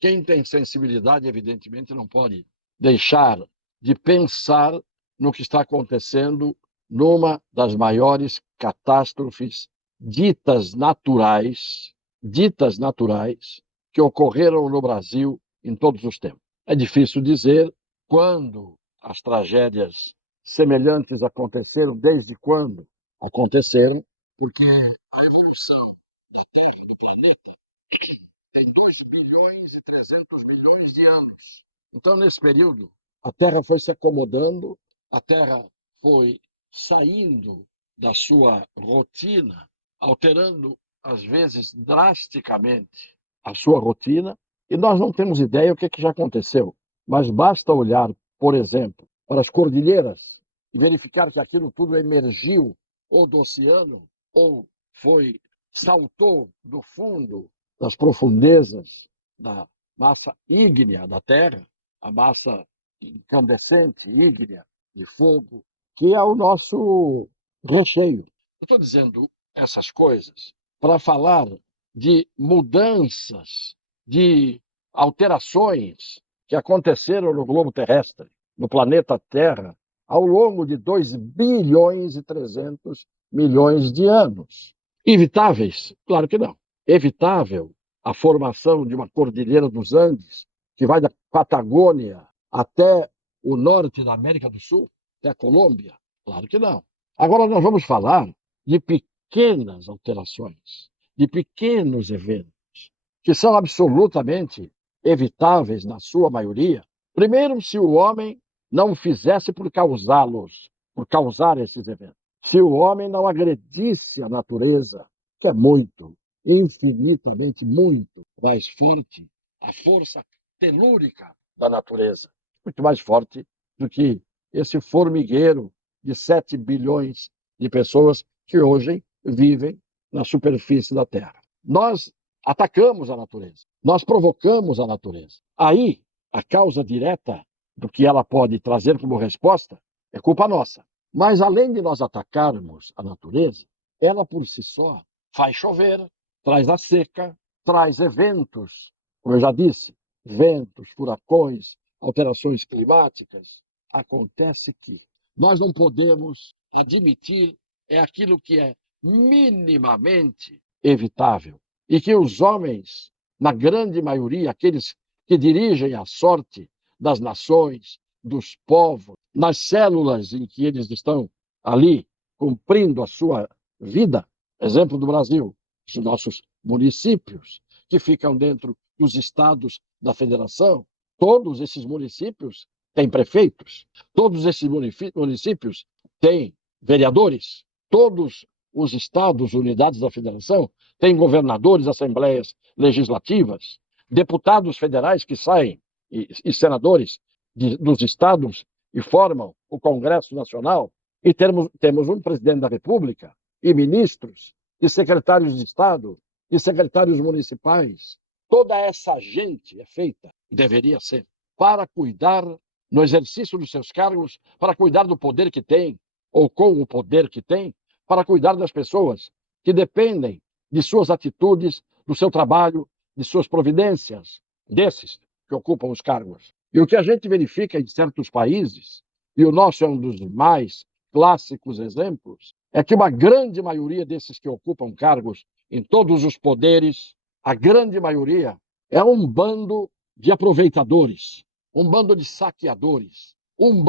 Quem tem sensibilidade, evidentemente, não pode deixar de pensar no que está acontecendo numa das maiores catástrofes ditas naturais, que ocorreram no Brasil em todos os tempos. É difícil dizer quando as tragédias semelhantes aconteceram, desde quando aconteceram, porque a evolução da Terra, do planeta, tem 2 bilhões e 300 milhões de anos. Então, nesse período, a Terra foi se acomodando, a Terra foi saindo da sua rotina, alterando, às vezes, drasticamente a sua rotina, e nós não temos ideia o que já aconteceu. Mas basta olhar, por exemplo, para as cordilheiras e verificar que aquilo tudo emergiu ou do oceano ou saltou do fundo das profundezas da massa ígnea da Terra, a massa incandescente, ígnea, de fogo, que é o nosso recheio. Eu estou dizendo essas coisas para falar de mudanças, de alterações que aconteceram no globo terrestre, no planeta Terra, ao longo de 2 bilhões e 300 milhões de anos. Evitáveis? Claro que não. Evitável a formação de uma cordilheira dos Andes, que vai da Patagônia até o norte da América do Sul, até a Colômbia? Claro que não. Agora nós vamos falar de pequenas alterações, de pequenos eventos, que são absolutamente evitáveis na sua maioria. Primeiro, se o homem não fizesse por causá-los, por causar esses eventos. Se o homem não agredisse a natureza, que é muito, infinitamente muito mais forte, a força telúrica da natureza, muito mais forte do que esse formigueiro de 7 bilhões de pessoas que hoje vivem na superfície da Terra. Nós atacamos a natureza, nós provocamos a natureza. Aí, a causa direta do que ela pode trazer como resposta é culpa nossa. Mas, além de nós atacarmos a natureza, ela por si só faz chover, traz a seca, traz eventos, como eu já disse, ventos, furacões, alterações climáticas. Acontece que nós não podemos admitir aquilo que é minimamente evitável e que os homens, na grande maioria, aqueles que dirigem a sorte das nações, dos povos, nas células em que eles estão ali cumprindo a sua vida, exemplo do Brasil, os nossos municípios, que ficam dentro dos estados da federação, todos esses municípios têm prefeitos, todos esses municípios têm vereadores, todos os estados, unidades da federação, têm governadores, assembleias legislativas, deputados federais que saem e senadores dos estados e formam o Congresso Nacional, e temos um presidente da República, e ministros, e secretários de Estado, e secretários municipais. Toda essa gente é feita, deveria ser, para cuidar, no exercício dos seus cargos, para cuidar do poder que tem, ou com o poder que tem, para cuidar das pessoas que dependem de suas atitudes, do seu trabalho, de suas providências, desses que ocupam os cargos. E o que a gente verifica em certos países, e o nosso é um dos mais clássicos exemplos, é que uma grande maioria desses que ocupam cargos em todos os poderes, a grande maioria é um bando de aproveitadores, um bando de saqueadores, um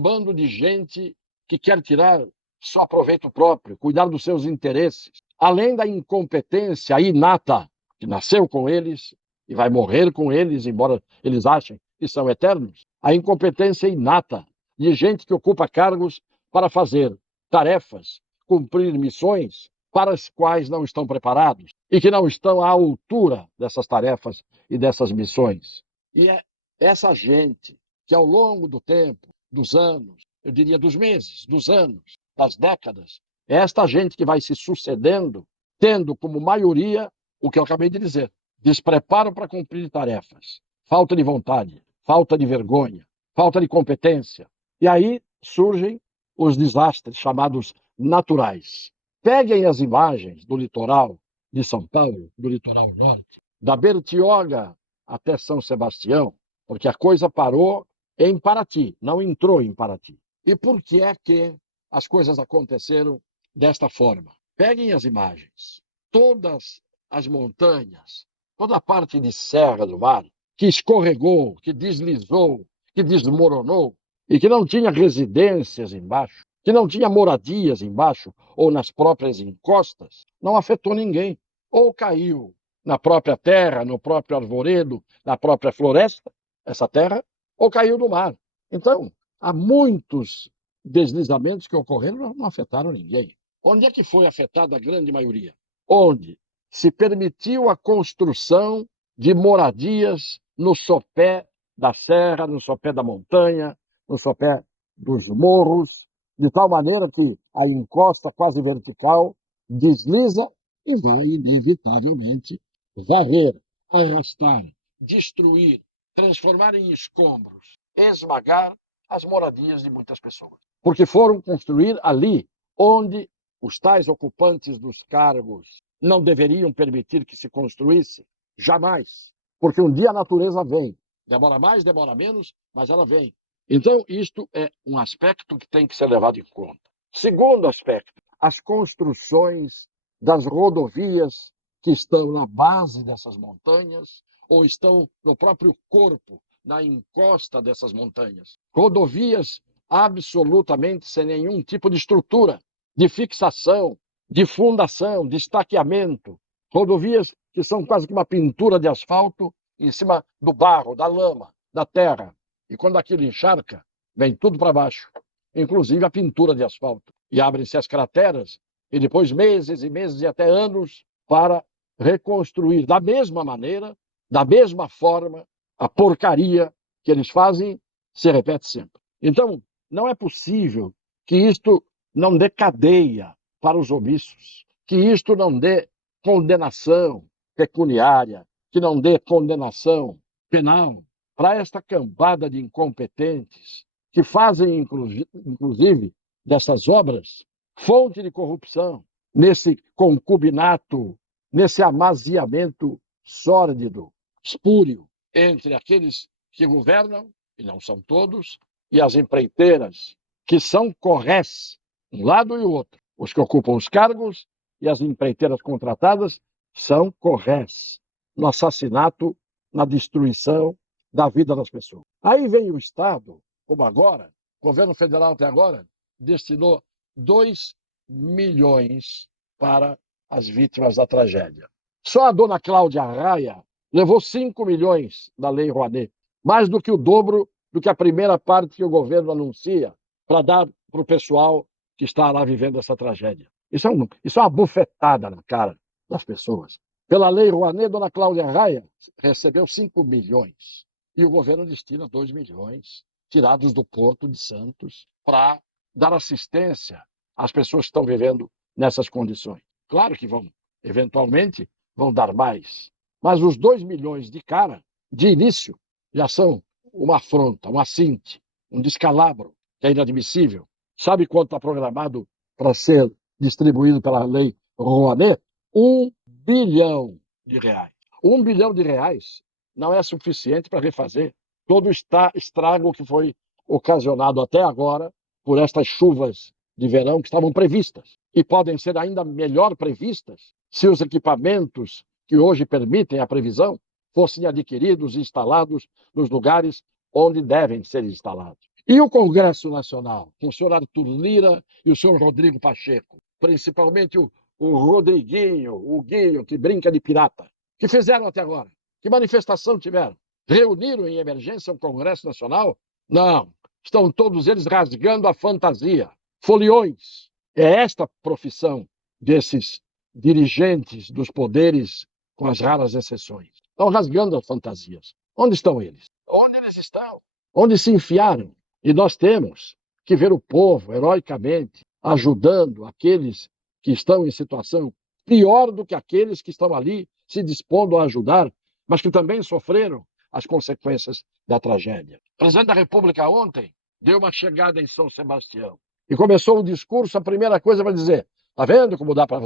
bando de gente que quer tirar só proveito próprio, cuidar dos seus interesses, além da incompetência inata que nasceu com eles e vai morrer com eles, embora eles achem que são eternos, a incompetência inata de gente que ocupa cargos para fazer tarefas, cumprir missões para as quais não estão preparados e que não estão à altura dessas tarefas e dessas missões. E é essa gente que ao longo do tempo, dos anos, eu diria dos meses, dos anos, das décadas, é esta gente que vai se sucedendo, tendo como maioria o que eu acabei de dizer: despreparo para cumprir tarefas, falta de vontade, falta de vergonha, falta de competência. E aí surgem os desastres chamados naturais. Peguem as imagens do litoral de São Paulo, do litoral norte, da Bertioga até São Sebastião, porque a coisa parou em Paraty, não entrou em Paraty. E por que é que as coisas aconteceram desta forma? Peguem as imagens. Todas as montanhas, toda a parte de serra do mar, que escorregou, que deslizou, que desmoronou, e que não tinha residências embaixo, que não tinha moradias embaixo ou nas próprias encostas, não afetou ninguém. Ou caiu na própria terra, no próprio arvoredo, na própria floresta, essa terra, ou caiu no mar. Então, há muitos deslizamentos que ocorreram não afetaram ninguém. Onde é que foi afetada a grande maioria? Onde se permitiu a construção de moradias no sopé da serra, no sopé da montanha, no sopé dos morros, de tal maneira que a encosta quase vertical desliza e vai, inevitavelmente, varrer, arrastar, destruir, transformar em escombros, esmagar as moradias de muitas pessoas. Porque foram construir ali onde os tais ocupantes dos cargos não deveriam permitir que se construísse, jamais. Porque um dia a natureza vem. Demora mais, demora menos, mas ela vem. Então, isto é um aspecto que tem que ser levado em conta. Segundo aspecto, as construções das rodovias que estão na base dessas montanhas ou estão no próprio corpo, na encosta dessas montanhas. Rodovias absolutamente sem nenhum tipo de estrutura, de fixação, de fundação, de estaqueamento. Rodovias que são quase que uma pintura de asfalto em cima do barro, da lama, da terra. E quando aquilo encharca, vem tudo para baixo, inclusive a pintura de asfalto. E abrem-se as crateras, e depois meses e meses e até anos para reconstruir da mesma maneira, da mesma forma, a porcaria que eles fazem se repete sempre. Então, não é possível que isto não dê cadeia para os omissos, que isto não dê condenação pecuniária, que não dê condenação penal para esta cambada de incompetentes que fazem, inclusive, dessas obras fonte de corrupção, nesse concubinato, nesse amaziamento sórdido, espúrio, entre aqueles que governam, e não são todos, e as empreiteiras, que são corrés, um lado e o outro. Os que ocupam os cargos e as empreiteiras contratadas são corrés no assassinato, na destruição da vida das pessoas. Aí vem o Estado, como agora, o governo federal até agora destinou 2 milhões para as vítimas da tragédia. Só a dona Cláudia Raia levou 5 milhões da Lei Rouanet, mais do que o dobro do que a primeira parte que o governo anuncia para dar para o pessoal que está lá vivendo essa tragédia. Isso é uma bufetada na cara das pessoas. Pela Lei Rouanet, dona Cláudia Raia recebeu 5 milhões e o governo destina 2 milhões, tirados do Porto de Santos, para dar assistência às pessoas que estão vivendo nessas condições. Claro que eventualmente, vão dar mais. Mas os 2 milhões de cara, de início, já são uma afronta, um assinte, um descalabro, que é inadmissível. Sabe quanto está programado para ser distribuído pela Lei Rouanet? R$ 1 bilhão. R$ 1 bilhão não é suficiente para refazer todo o estrago que foi ocasionado até agora por estas chuvas de verão que estavam previstas e podem ser ainda melhor previstas se os equipamentos que hoje permitem a previsão fossem adquiridos e instalados nos lugares onde devem ser instalados. E o Congresso Nacional, com o senhor Arthur Lira e o senhor Rodrigo Pacheco, principalmente o Rodriguinho, o Guinho, que brinca de pirata, que fizeram até agora? Que manifestação tiveram? Reuniram em emergência o Congresso Nacional? Não. Estão todos eles rasgando a fantasia. Foliões. É esta profissão desses dirigentes dos poderes, com as raras exceções. Estão rasgando as fantasias. Onde estão eles? Onde eles estão? Onde se enfiaram? E nós temos que ver o povo, heroicamente, ajudando aqueles que estão em situação pior do que aqueles que estão ali se dispondo a ajudar, mas que também sofreram as consequências da tragédia. O presidente da República ontem deu uma chegada em São Sebastião e começou o discurso, a primeira coisa para dizer: está vendo como dá para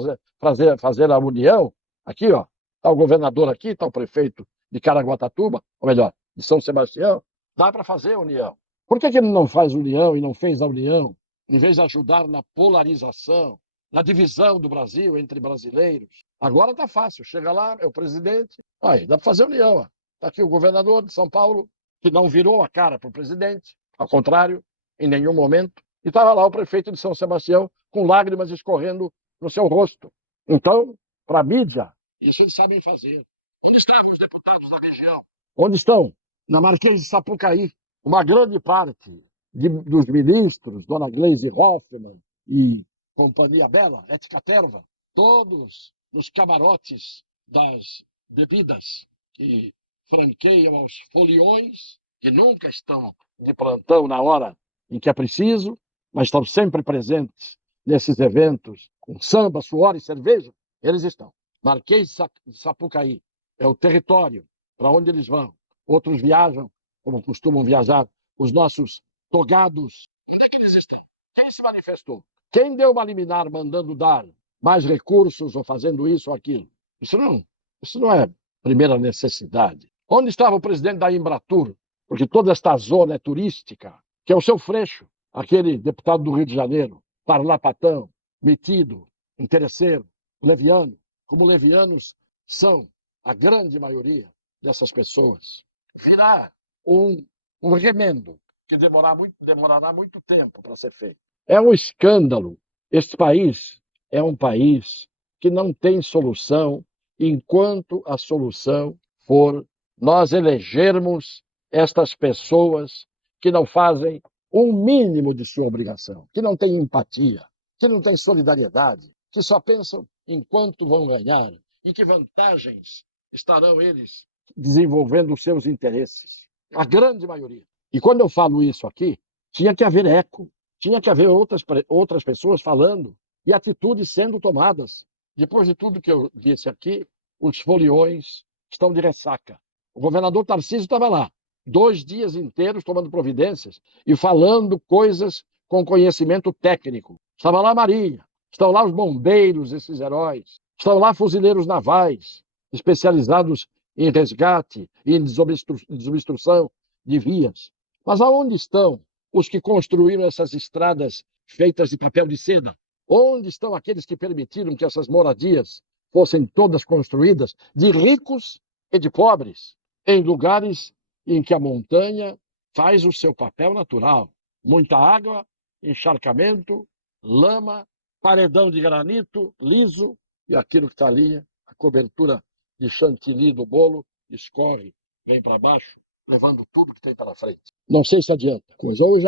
fazer a união? Aqui, ó, está o governador aqui, está o prefeito de Caraguatatuba, ou melhor, de São Sebastião, dá para fazer união. Por que ele não faz união e não fez a união, em vez de ajudar na polarização, na divisão do Brasil entre brasileiros? Agora está fácil, chega lá, é o presidente, aí dá para fazer união. Está aqui o governador de São Paulo, que não virou a cara para o presidente, ao contrário, em nenhum momento, e estava lá o prefeito de São Sebastião com lágrimas escorrendo no seu rosto. Então, para a mídia, isso eles sabem fazer. Onde estavam os deputados da região? Onde estão? Na Marquês de Sapucaí. Uma grande parte dos ministros, Dona Gleisi Hoffmann e Companhia Bela, Ética Terva, todos nos camarotes das bebidas que franqueiam aos foliões, que nunca estão de plantão na hora em que é preciso, mas estão sempre presentes nesses eventos, com samba, suor e cerveja, eles estão. Marquês de Sapucaí é o território para onde eles vão. Outros viajam, como costumam viajar, os nossos togados. Onde é que eles estão? Quem se manifestou? Quem deu uma liminar mandando dar mais recursos ou fazendo isso ou aquilo? Isso não é primeira necessidade. Onde estava o presidente da Embratur? Porque toda esta zona é turística, que é o seu Freixo, aquele deputado do Rio de Janeiro, parlapatão, metido, interesseiro, leviano, como levianos são a grande maioria dessas pessoas. Virá um remendo que demorará muito tempo para ser feito. É um escândalo. Este país é um país que não tem solução enquanto a solução for nós elegermos estas pessoas que não fazem um mínimo de sua obrigação, que não têm empatia, que não têm solidariedade, que só pensam em quanto vão ganhar e que vantagens estarão eles desenvolvendo os seus interesses. A grande maioria. E quando eu falo isso aqui, tinha que haver eco, tinha que haver outras pessoas falando e atitudes sendo tomadas. Depois de tudo que eu disse aqui, os foliões estão de ressaca. O governador Tarcísio estava lá, 2 dias inteiros tomando providências e falando coisas com conhecimento técnico. Estava lá a Marinha, estão lá os bombeiros, esses heróis, estão lá fuzileiros navais, especializados em resgate e em desobstrução de vias. Mas aonde estão os que construíram essas estradas feitas de papel de seda? Onde estão aqueles que permitiram que essas moradias fossem todas construídas de ricos e de pobres, em lugares em que a montanha faz o seu papel natural? Muita água, encharcamento, lama, paredão de granito liso e aquilo que está ali, a cobertura de chantilly do bolo, escorre, vem para baixo, levando tudo que tem para frente. Não sei se adianta. Coisa hoje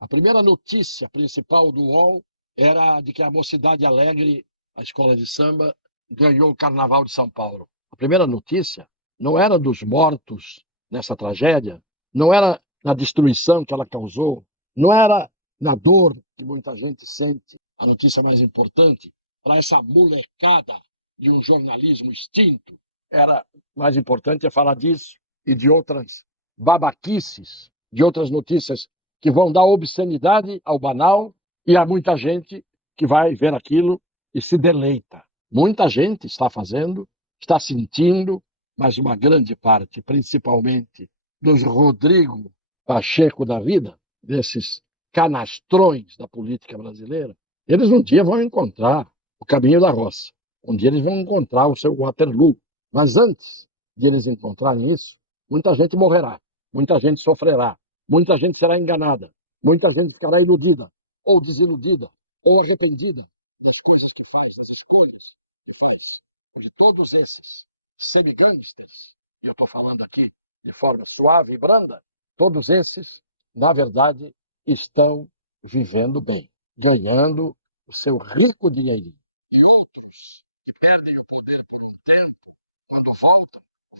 a primeira notícia principal do UOL era de que a Mocidade Alegre, a escola de samba, ganhou o Carnaval de São Paulo. A primeira notícia não era dos mortos nessa tragédia, não era na destruição que ela causou, não era na dor que muita gente sente. A notícia mais importante para essa molecada de um jornalismo extinto era mais importante é falar disso e de outras babaquices, de outras notícias que vão dar obscenidade ao banal, e há muita gente que vai ver aquilo e se deleita. Muita gente está fazendo, está sentindo, mas uma grande parte, principalmente dos Rodrigo Pacheco da vida, desses canastrões da política brasileira, eles um dia vão encontrar o caminho da roça. Um dia eles vão encontrar o seu Waterloo. Mas antes de eles encontrarem isso, muita gente morrerá, muita gente sofrerá, muita gente será enganada, muita gente ficará iludida, ou desiludida, ou arrependida das coisas que faz, das escolhas que faz. Porque todos esses semigangsters, e eu estou falando aqui de forma suave e branda, todos esses, na verdade, estão vivendo bem, ganhando o seu rico dinheirinho. E outros que perdem o poder por um tempo, quando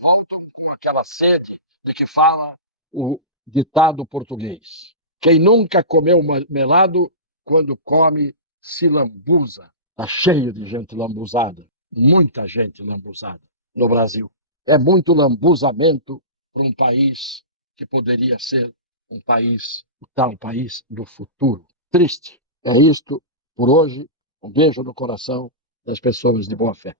voltam com aquela sede de que fala o ditado português. Quem nunca comeu melado, quando come, se lambuza. Está cheio de gente lambuzada, muita gente lambuzada no Brasil. É muito lambuzamento para um país que poderia ser um país, o tal país do futuro. Triste. É isto por hoje. Um beijo no coração das pessoas de boa fé.